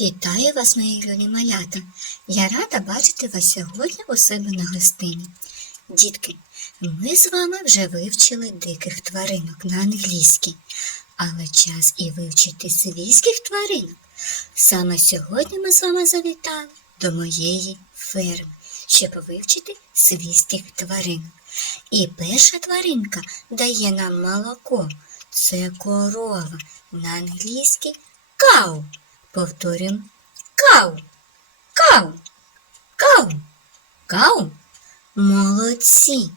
Вітаю вас, мої люні малята. Я рада бачити вас сьогодні у себе на гостині. Дітки, ми з вами вже вивчили диких тваринок на англійській, але час і вивчити свійських тваринок. Саме сьогодні ми з вами завітали до моєї ферми, щоб вивчити свійських тваринок. І перша тваринка дає нам молоко. Це корова на англійській кау. Повторюємо кау, кау, кау, кау. Молодці.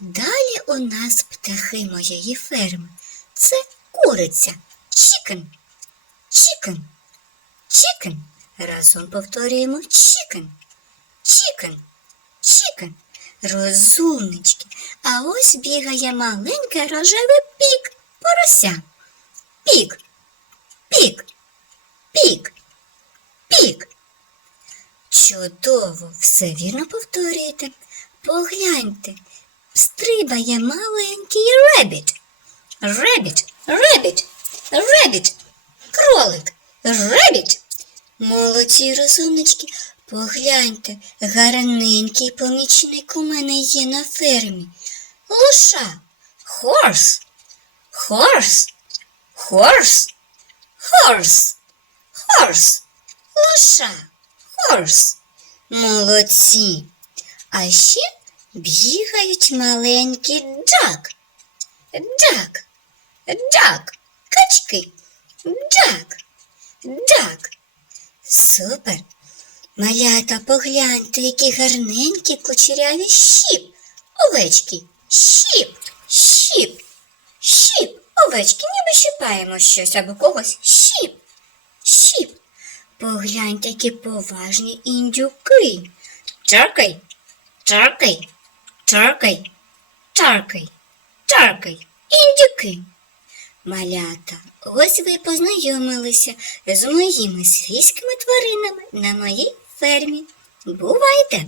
Далі у нас птахи моєї ферми. Це куриця. Чікен, чікен, чікен. Разом повторюємо чікен, чікен, чікен. Розумнички. А ось бігає маленьке рожеве пік, порося. Пік, пік, пік, пік. Чудово, все вірно повторюєте. Погляньте, стрибає маленький ребіт. Ребіт, ребіт, ребіт, кролик, ребіт. Молодці розумнички, погляньте, гарненький помічник у мене є на фермі. Лоша, хорс, хорс, хорс, хорс, хорс, лоша, хорс. Молодці. А ще бігають маленькі джак. Джак, джак, качки, джак, джак. Супер. Малята, погляньте, які гарненькі кучеряві щіп. Овечки, щіп, щіп, щіп, овечки, ніби щипаємо щось або когось. Щіп. Погляньте, які поважні індюки. Чаркай, чаркай, чаркай, чаркай, чаркай, індюки. Малята, ось ви познайомилися з моїми свійськими тваринами на моїй фермі. Бувайте!